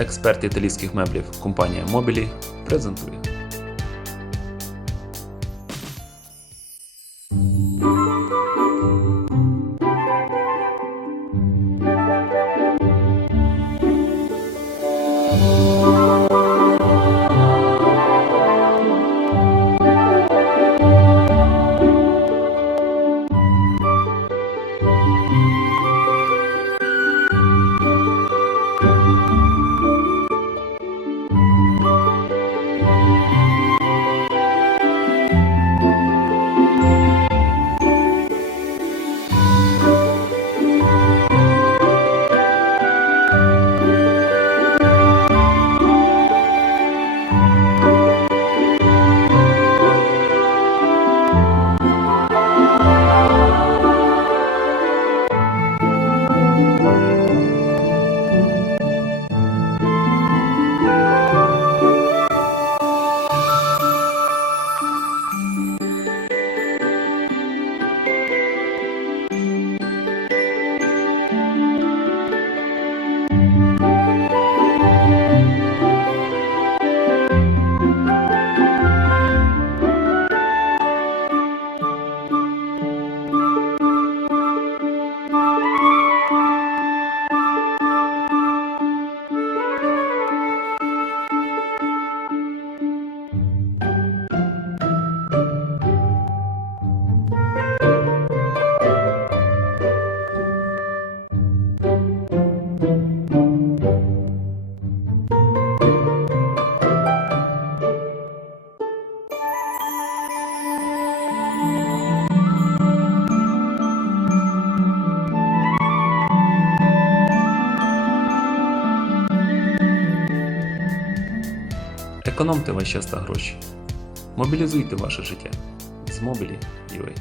Експерт італійських меблів компанія Мобілі презентує. Економте ваш час та гроші. Мобілізуйте ваше життя з Mobili UA.